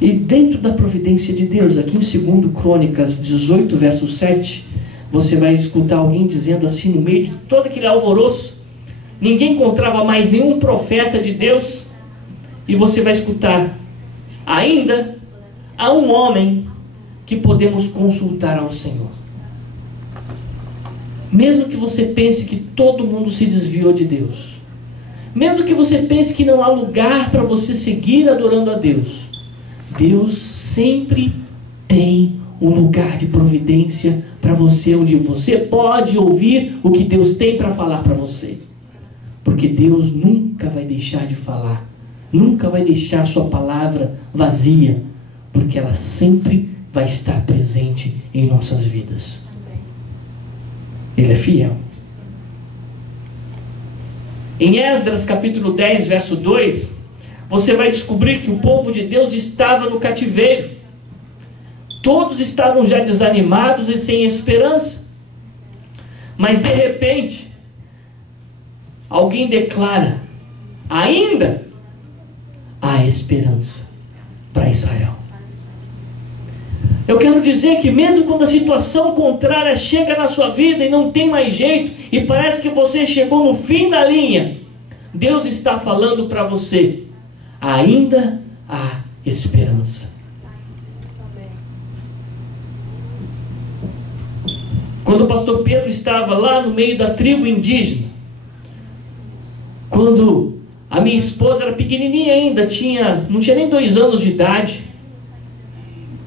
E dentro da providência de Deus, aqui em 2 Crônicas 18, verso 7, você vai escutar alguém dizendo assim, no meio de todo aquele alvoroço, ninguém encontrava mais nenhum profeta de Deus, e você vai escutar: ainda há um homem que podemos consultar ao Senhor. Mesmo que você pense que todo mundo se desviou de Deus, mesmo que você pense que não há lugar para você seguir adorando a Deus, Deus sempre tem um lugar de providência para você, onde você pode ouvir o que Deus tem para falar para você. Porque Deus nunca vai deixar de falar, nunca vai deixar a sua palavra vazia, porque ela sempre vai estar presente em nossas vidas. Ele é fiel. Em Esdras capítulo 10, verso 2, você vai descobrir que o povo de Deus estava no cativeiro. Todos estavam já desanimados e sem esperança. Mas de repente, alguém declara: ainda há esperança para Israel. Eu quero dizer que mesmo quando a situação contrária chega na sua vida e não tem mais jeito, e parece que você chegou no fim da linha, Deus está falando para você: ainda há esperança. Quando o pastor Pedro estava lá no meio da tribo indígena, quando a minha esposa era pequenininha ainda, não tinha nem 2 anos de idade,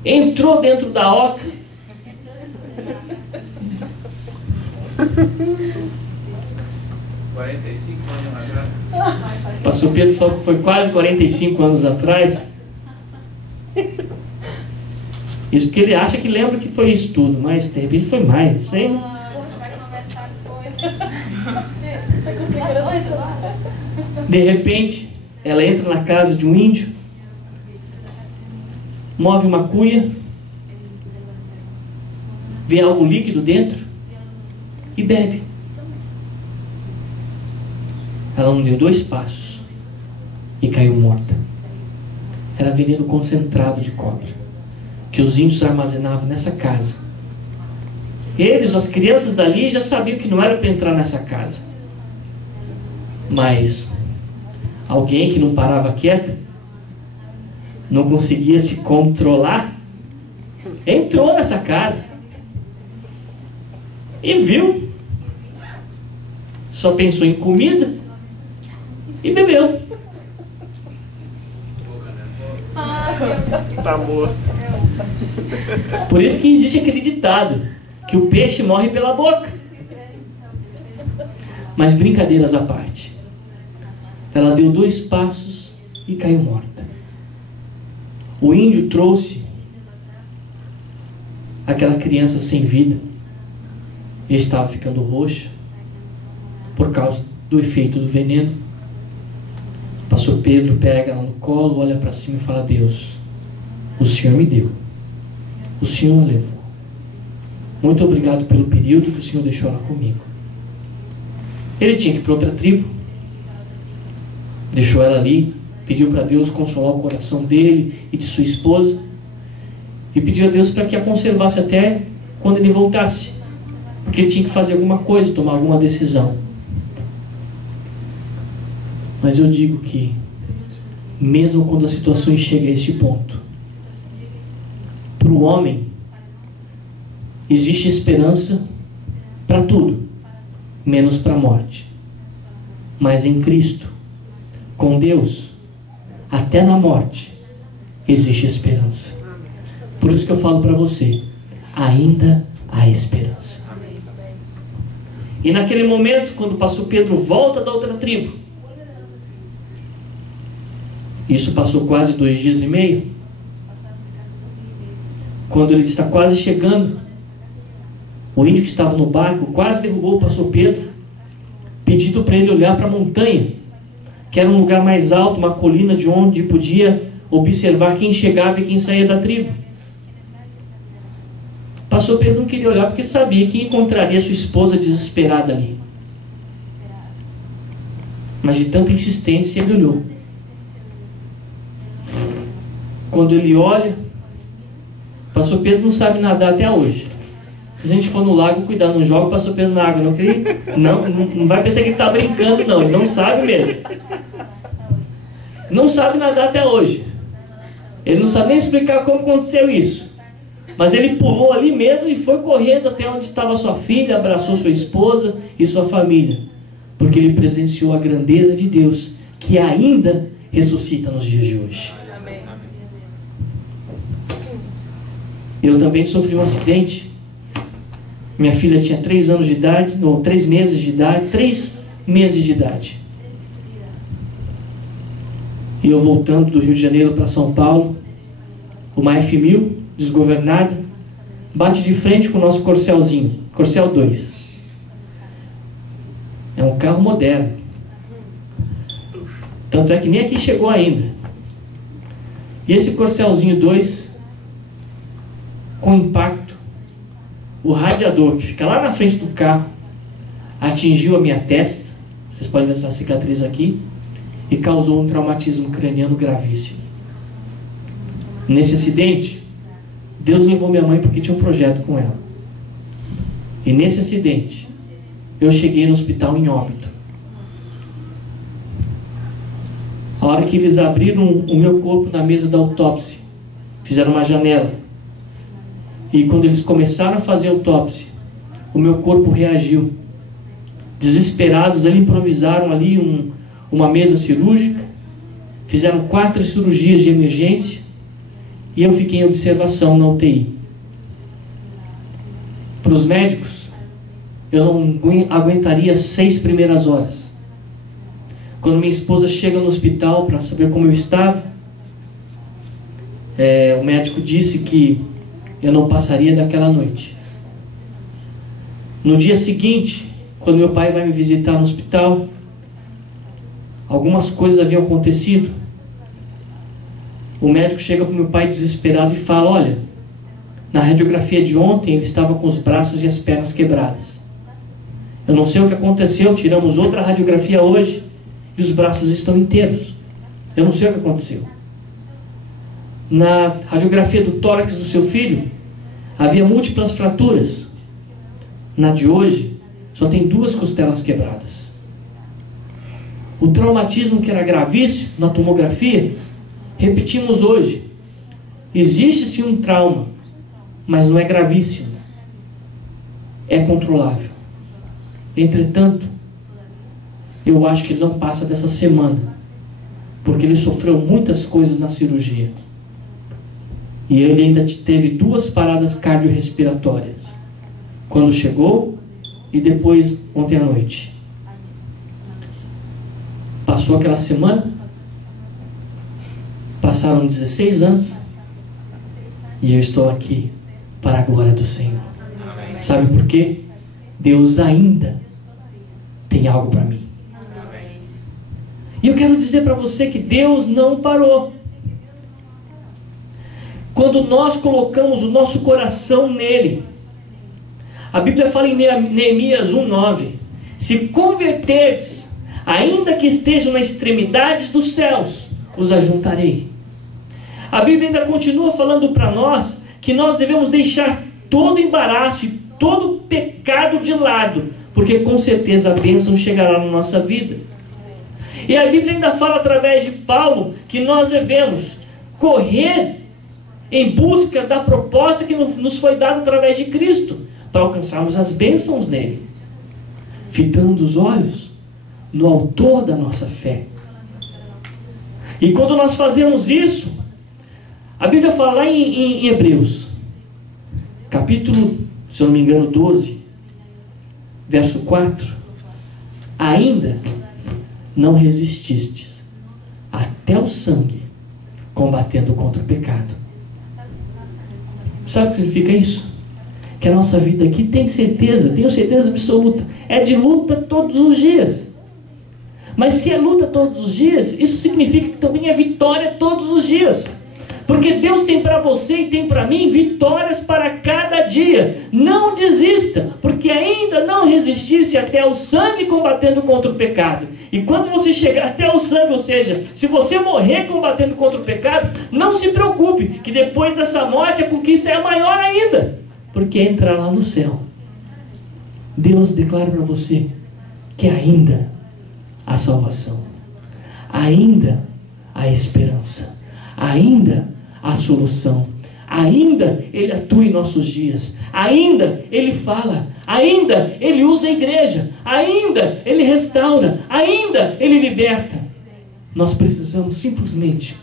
entrou dentro da oca, o pastor Pedro falou que foi quase 45 anos atrás. Isso porque ele acha que lembra que foi isso tudo, mas de repente foi mais, não sei. De repente, ela entra na casa de um índio, move uma cuia, vê algo líquido dentro e bebe. Ela não deu 2 passos e caiu morta. Era veneno concentrado de cobra que os índios armazenavam nessa casa. Eles, as crianças dali, já sabiam que não era para entrar nessa casa. Mas alguém que não parava quieta, não conseguia se controlar, entrou nessa casa e viu. Só pensou em comida e bebeu. Tá morto. Por isso que existe aquele ditado que o peixe morre pela boca. Mas brincadeiras à parte, ela deu 2 passos e caiu morta. O índio trouxe aquela criança sem vida, já estava ficando roxa por causa do efeito do veneno. O pastor Pedro pega ela no colo, olha para cima e fala: Deus, o Senhor me deu, o Senhor levou. Muito obrigado pelo período que o Senhor deixou ela comigo. Ele tinha que ir para outra tribo, deixou ela ali, pediu para Deus consolar o coração dele e de sua esposa, e pediu a Deus para que a conservasse até quando ele voltasse, porque ele tinha que fazer alguma coisa, tomar alguma decisão. Mas eu digo que mesmo quando as situações chegam a este ponto, para o homem existe esperança para tudo, menos para a morte. Mas em Cristo, com Deus, até na morte existe esperança. Por isso que eu falo para você: ainda há esperança. E naquele momento, quando o pastor Pedro volta da outra tribo, isso passou quase 2 dias e meio, quando ele está quase chegando, o índio que estava no barco quase derrubou o pastor Pedro, pedindo para ele olhar para a montanha, que era um lugar mais alto, uma colina de onde podia observar quem chegava e quem saía da tribo. O pastor Pedro não queria olhar porque sabia que encontraria sua esposa desesperada ali. Mas de tanta insistência ele olhou. Quando ele olha, o pastor Pedro não sabe nadar até hoje. Se a gente for no lago, cuidar, não joga o pastor Pedro na água, não vai pensar que ele está brincando, não. Ele não sabe mesmo. Não sabe nadar até hoje. Ele não sabe nem explicar como aconteceu isso. Mas ele pulou ali mesmo e foi correndo até onde estava sua filha, abraçou sua esposa e sua família. Porque ele presenciou a grandeza de Deus, que ainda ressuscita nos dias de hoje. Eu também sofri um acidente. Minha filha tinha 3 anos de idade, ou 3 meses de idade, 3 meses de idade. E eu voltando do Rio de Janeiro para São Paulo, uma F1000, desgovernada, bate de frente com o nosso Corcelzinho, Corcel 2. É um carro moderno. Tanto é que nem aqui chegou ainda. E esse Corcelzinho 2, com impacto, o radiador que fica lá na frente do carro atingiu a minha testa, vocês podem ver essa cicatriz aqui, e causou um traumatismo craniano gravíssimo. Nesse acidente, Deus levou minha mãe porque tinha um projeto com ela. E nesse acidente, eu cheguei no hospital em óbito. A hora que eles abriram o meu corpo na mesa da autópsia, fizeram uma janela. E quando eles começaram a fazer a autópsia, o meu corpo reagiu. Desesperados, eles improvisaram ali uma mesa cirúrgica, fizeram 4 cirurgias de emergência e eu fiquei em observação na UTI. Para os médicos, eu não aguentaria as 6 primeiras horas. Quando minha esposa chega no hospital para saber como eu estava, o médico disse que eu não passaria daquela noite. No dia seguinte, quando meu pai vai me visitar no hospital, algumas coisas haviam acontecido. O médico chega para o meu pai desesperado e fala: olha, na radiografia de ontem ele estava com os braços e as pernas quebradas. Eu não sei o que aconteceu, tiramos outra radiografia hoje e os braços estão inteiros. Eu não sei o que aconteceu. Na radiografia do tórax do seu filho havia múltiplas fraturas. Na de hoje só tem 2 costelas quebradas. O traumatismo que era gravíssimo na tomografia, repetimos hoje. Existe sim um trauma, mas não é gravíssimo. É controlável. Entretanto, eu acho que ele não passa dessa semana, porque ele sofreu muitas coisas na cirurgia. E ele ainda teve 2 paradas cardiorrespiratórias, quando chegou e depois ontem à noite. Passou aquela semana, passaram 16 anos e eu estou aqui para a glória do Senhor. Sabe por quê? Deus ainda tem algo para mim. E eu quero dizer para você que Deus não parou. Quando nós colocamos o nosso coração nele, a Bíblia fala em Neemias 1:9: se converterdes, ainda que estejam nas extremidades dos céus, os ajuntarei. A Bíblia ainda continua falando para nós que nós devemos deixar todo embaraço e todo pecado de lado, porque com certeza a bênção chegará na nossa vida. E a Bíblia ainda fala através de Paulo que nós devemos correr em busca da proposta que nos foi dada através de Cristo, para alcançarmos as bênçãos nele, fitando os olhos no autor da nossa fé. E quando nós fazemos isso, a Bíblia fala lá em Hebreus, capítulo, se eu não me engano, 12, verso 4: ainda não resististes até o sangue, combatendo contra o pecado. Sabe o que significa isso? Que a nossa vida aqui tenho certeza absoluta, é de luta todos os dias. Mas se é luta todos os dias, isso significa que também é vitória todos os dias. Porque Deus tem para você e tem para mim vitórias para cada dia. Não desista, porque ainda não resistisse até o sangue combatendo contra o pecado. E quando você chegar até o sangue, ou seja, se você morrer combatendo contra o pecado, não se preocupe, que depois dessa morte a conquista é maior ainda, porque é entrar lá no céu. Deus declara para você que ainda há salvação, ainda há esperança, ainda há solução, ainda Ele atua em nossos dias, ainda Ele fala, ainda Ele usa a igreja, ainda Ele restaura, ainda Ele liberta. Nós precisamos simplesmente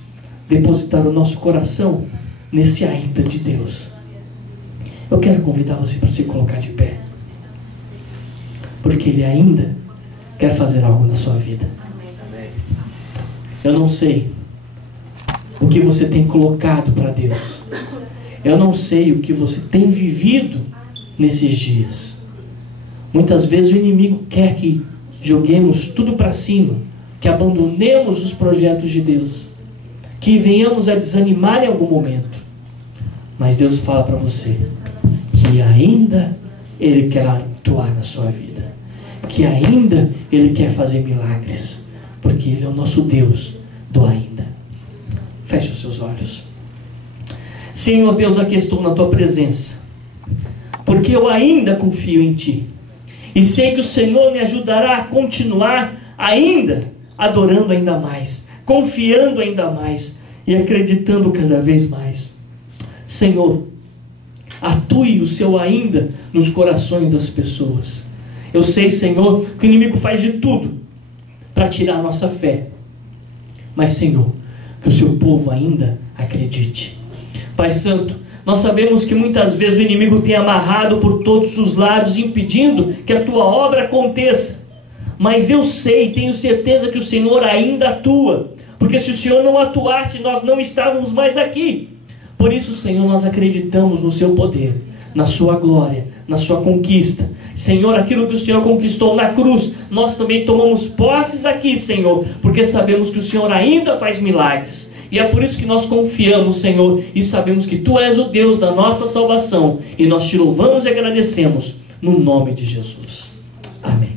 depositar o nosso coração nesse ainda de Deus. Eu quero convidar você para se colocar de pé, porque Ele ainda quer fazer algo na sua vida. Eu não sei o que você tem colocado para Deus. Eu não sei o que você tem vivido nesses dias. Muitas vezes o inimigo quer que joguemos tudo para cima, que abandonemos os projetos de Deus, que venhamos a desanimar em algum momento. Mas Deus fala para você que ainda Ele quer atuar na sua vida, que ainda Ele quer fazer milagres, porque Ele é o nosso Deus do ainda. Feche os seus olhos. Senhor Deus, aqui estou na Tua presença, porque eu ainda confio em Ti, e sei que o Senhor me ajudará a continuar ainda adorando ainda mais, confiando ainda mais e acreditando cada vez mais. Senhor, atue o Seu ainda nos corações das pessoas. Eu sei, Senhor, que o inimigo faz de tudo para tirar a nossa fé, mas, Senhor, que o Seu povo ainda acredite. Pai Santo, nós sabemos que muitas vezes o inimigo tem amarrado por todos os lados, impedindo que a Tua obra aconteça. Mas eu sei, tenho certeza que o Senhor ainda atua, porque se o Senhor não atuasse, nós não estávamos mais aqui. Por isso, Senhor, nós acreditamos no Seu poder, na Sua glória, na Sua conquista. Senhor, aquilo que o Senhor conquistou na cruz, nós também tomamos posses aqui, Senhor, porque sabemos que o Senhor ainda faz milagres. E é por isso que nós confiamos, Senhor, e sabemos que Tu és o Deus da nossa salvação. E nós Te louvamos e agradecemos, no nome de Jesus. Amém.